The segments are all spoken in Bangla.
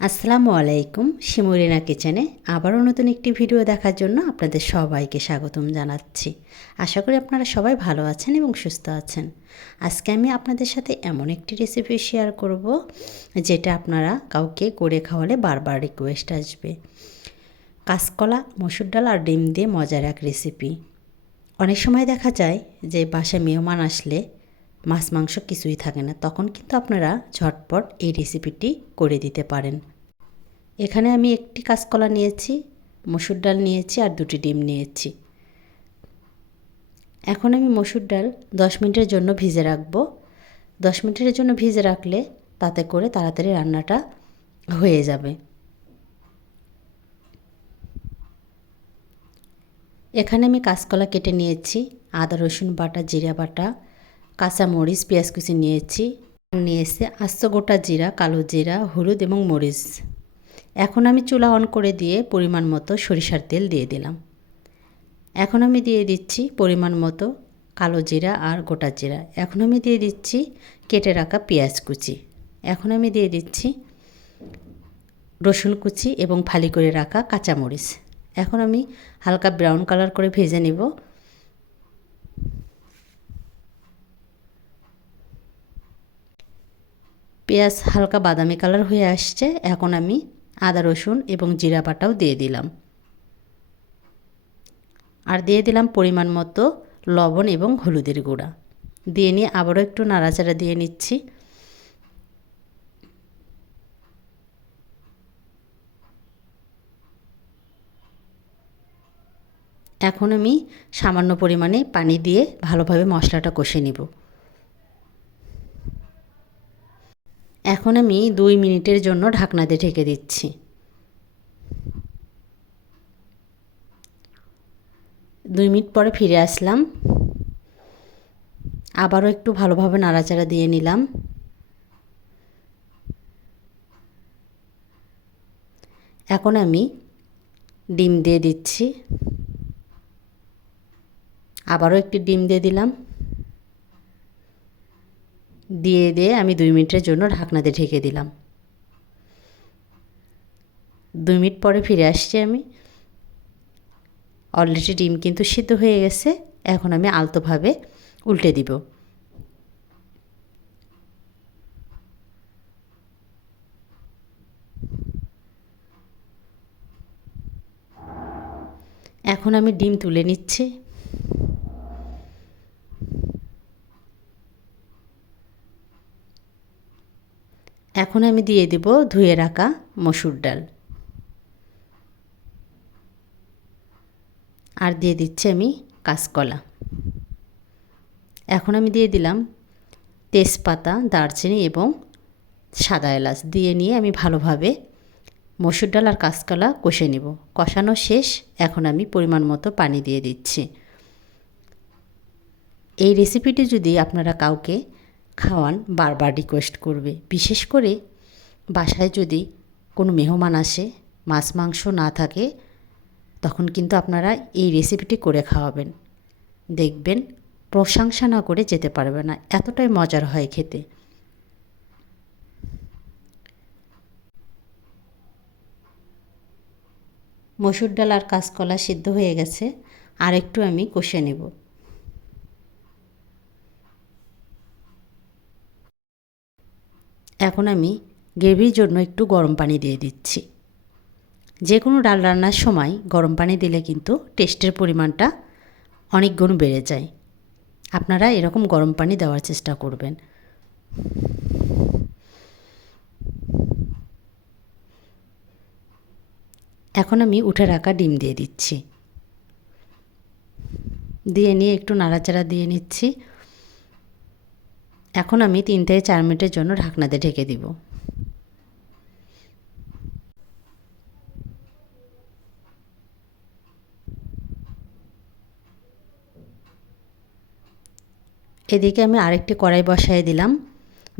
আসসালামু আলাইকুম শিমুরিনা কিচেনে আবারও নতুন একটি ভিডিও দেখার জন্য আপনাদের সবাইকে স্বাগতম জানাচ্ছি। আশা করি আপনারা সবাই ভালো আছেন এবং সুস্থ আছেন। আজকে আমি আপনাদের সাথে এমন একটি রেসিপি শেয়ার করব, যেটা আপনারা কাউকে করে খাওয়ালে বারবার রিকোয়েস্ট আসবে। কাঁচকলা, মসুর ডাল আর ডিম দিয়ে মজার এক রেসিপি অনেক সময় দেখা যায় যে বাসায় মেহমান আসলে মাছ, মাংস কিছুই থাকে না। তখন কিন্তু আপনারা ঝটপট এই রেসিপিটি করে দিতে পারেন। এখানে আমি একটি কাঁচকলা নিয়েছি, মসুর ডাল নিয়েছি আর দুটি ডিম নিয়েছি। এখন আমি মসুর ডাল দশ মিনিটের জন্য ভিজে রাখব। দশ মিনিটের জন্য ভিজে রাখলে তাতে করে তাড়াতাড়ি রান্নাটা হয়ে যাবে। এখানে আমি কাঁচকলা কেটে নিয়েছি, আদা, রসুন বাটা, জিরা বাটা কাঁচা মরিচ পেঁয়াজ কুচি নিয়েছি। নিয়েছে আস্ত গোটা জিরা, কালো জিরা, হলুদ এবং মরিচ। এখন আমি চুলা অন করে দিয়ে পরিমাণ মতো সরিষার তেল দিয়ে দিলাম। এখন আমি দিয়ে দিচ্ছি পরিমাণ মতো কালো জিরা আর গোটা জিরা। এখন আমি দিয়ে দিচ্ছি কেটে রাখা পেঁয়াজ কুচি। এখন আমি দিয়ে দিচ্ছি রসুন কুচি এবং ফালি করে রাখা কাঁচামরিচ। এখন আমি হালকা ব্রাউন কালার করে ভেজে নেব। পেঁয়াজ হালকা বাদামি কালার হয়ে আসছে, এখন আমি আদা, রসুন এবং জিরা বাটাও দিয়ে দিলাম। আর দিয়ে দিলাম পরিমাণ মতো লবণ এবং হলুদের গুঁড়া। দিয়ে নিয়ে আবারও একটু নাড়াচাড়া দিয়ে নিচ্ছি। এখন আমি সামান্য পরিমাণে পানি দিয়ে ভালোভাবে মশলাটা কষে নেব। এখন আমি দুই মিনিটের জন্য ঢাকনা দিয়ে ঢেকে দিচ্ছি। দুই মিনিট পরে ফিরে আসলাম। আবারও একটু ভালোভাবে নাড়াচাড়া দিয়ে নিলাম। এখন আমি ডিম দিয়ে দিচ্ছি। আবারও একটি ডিম দিয়ে দিলাম। দিয়ে দিয়ে আমি দুই মিনিটের জন্য ঢাকনা দিয়ে ঢেকে দিলাম। দুই মিনিট পরে ফিরে আসছি আমি। অলরেডি ডিম কিন্তু সিদ্ধ হয়ে গেছে, এখন আমি আলতোভাবে উল্টে দিব। এখন আমি ডিম তুলে নিচ্ছি। এখন আমি দিয়ে দেব ধুয়ে রাখা মসুর ডাল। আর দিয়ে দিচ্ছি আমি কাঁচকলা। এখন আমি দিয়ে দিলাম তেজপাতা, দারচিনি এবং সাদা এলাচ। দিয়ে নিয়ে আমি ভালোভাবে মসুর ডাল আর কাঁচকলা কষে নেব। কষানো শেষ, এখন আমি পরিমাণ মতো পানি দিয়ে দিচ্ছি। এই রেসিপিটি যদি আপনারা কাউকে খাওয়ান বারবার রিকোয়েস্ট করবে। বিশেষ করে বাসায় যদি কোনো মেহমান আসে, মাছ, মাংস না থাকে, তখন কিন্তু আপনারা এই রেসিপিটি করে খাওয়াবেন। দেখবেন প্রশংসা না করে যেতে পারবে না। এতটাই মজার হয় খেতে। মসুর ডাল আর কাঁচকলা সিদ্ধ হয়ে গেছে। আর একটু আমি কষে নেব। এখন আমি গ্রেভির জন্য একটু গরম পানি দিয়ে দিচ্ছি। যে কোনো ডাল রান্নার সময় গরম পানি দিলে কিন্তু টেস্টের পরিমাণটা অনেক গুণ বেড়ে যায়। আপনারা এরকম গরম পানি দেওয়ার চেষ্টা করবেন। এখন আমি উঠে রাখা ডিম দিয়ে দিচ্ছি। দিয়ে নিয়ে একটু নাড়াচাড়া দিয়ে নিচ্ছি। এখন আমি তিন থেকে চার মিনিটের জন্য ঢাকনাতে ঢেকে দিব। এদিকে আমি আরেকটি কড়াই বসাই দিলাম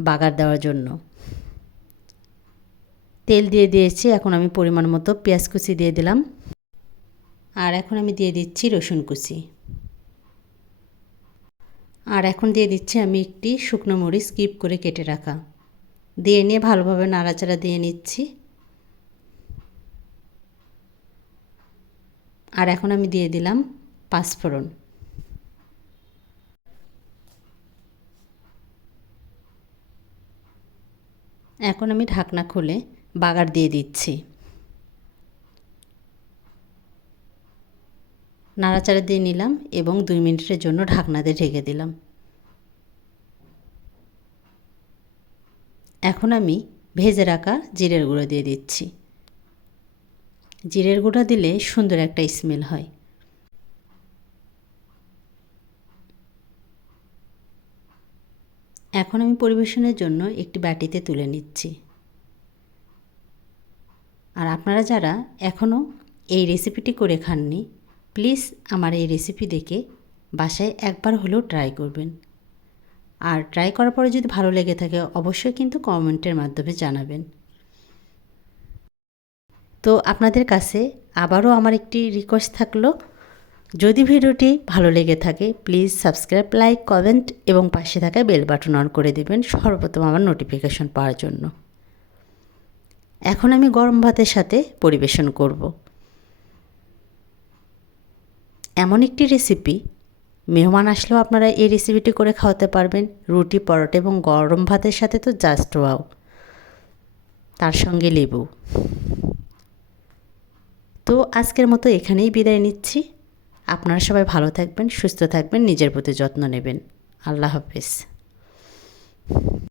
বাগার দেওয়ার জন্য। তেল দিয়ে দিয়েছি, এখন আমি পরিমাণ মতো পেঁয়াজ কুচি দিয়ে দিলাম। আর এখন আমি দিয়ে দিচ্ছি রসুন কুচি। আর এখন দিয়ে দিচ্ছি আমি একটি শুকনো মরিচ স্কিপ করে কেটে রাখা। দিয়ে নিয়ে ভালোভাবে নাড়াচাড়া দিয়ে নিচ্ছি। আর এখন আমি দিয়ে দিলাম পাঁচফোড়ন। এখন আমি ঢাকনা খুলে বাগার দিয়ে দিচ্ছি। নাড়াচাড়া দিয়ে নিলাম এবং দুই মিনিটের জন্য ঢাকনা দিয়ে ঢেকে দিলাম। এখন আমি ভেজে রাখা জিরের গুঁড়ো দিয়ে দিচ্ছি। জিরের গুঁড়ো দিলে সুন্দর একটা স্মেল হয়। এখন আমি পরিবেশনের জন্য একটি বাটিতে তুলে নিচ্ছি। আর আপনারা যারা এখনও এই রেসিপিটি করে খাননি প্লিজ আমার এই রেসিপি দেখে বাসায় একবার হলেও ট্রাই করবেন। আর ট্রাই করার পরে যদি ভালো লেগে থাকে, অবশ্যই কিন্তু কমেন্টের মাধ্যমে জানাবেন। তো আপনাদের কাছে আবারও আমার একটি রিকোয়েস্ট থাকল, যদি ভিডিওটি ভালো লেগে থাকে প্লিজ সাবস্ক্রাইব লাইক কমেন্ট এবং পাশে থাকা বেল বাটন অন করে দেবেন সর্বপ্রথম আমার নোটিফিকেশন পাওয়ার জন্য। এখন আমি গরম ভাতের সাথে পরিবেশন করব। এমন একটি রেসিপি মেহমান আসলেও আপনারা এই রেসিপিটি করে খাওয়াতে পারবেন। রুটি, পরোটা এবং গরম ভাতের সাথে তো জাস্ট ওয়াও তার সঙ্গে লেবু। তো আজকের মতো এখানেই বিদায় নিচ্ছি। আপনারা সবাই ভালো থাকবেন, সুস্থ থাকবেন, নিজের প্রতি যত্ন নেবেন। আল্লাহ হাফেজ।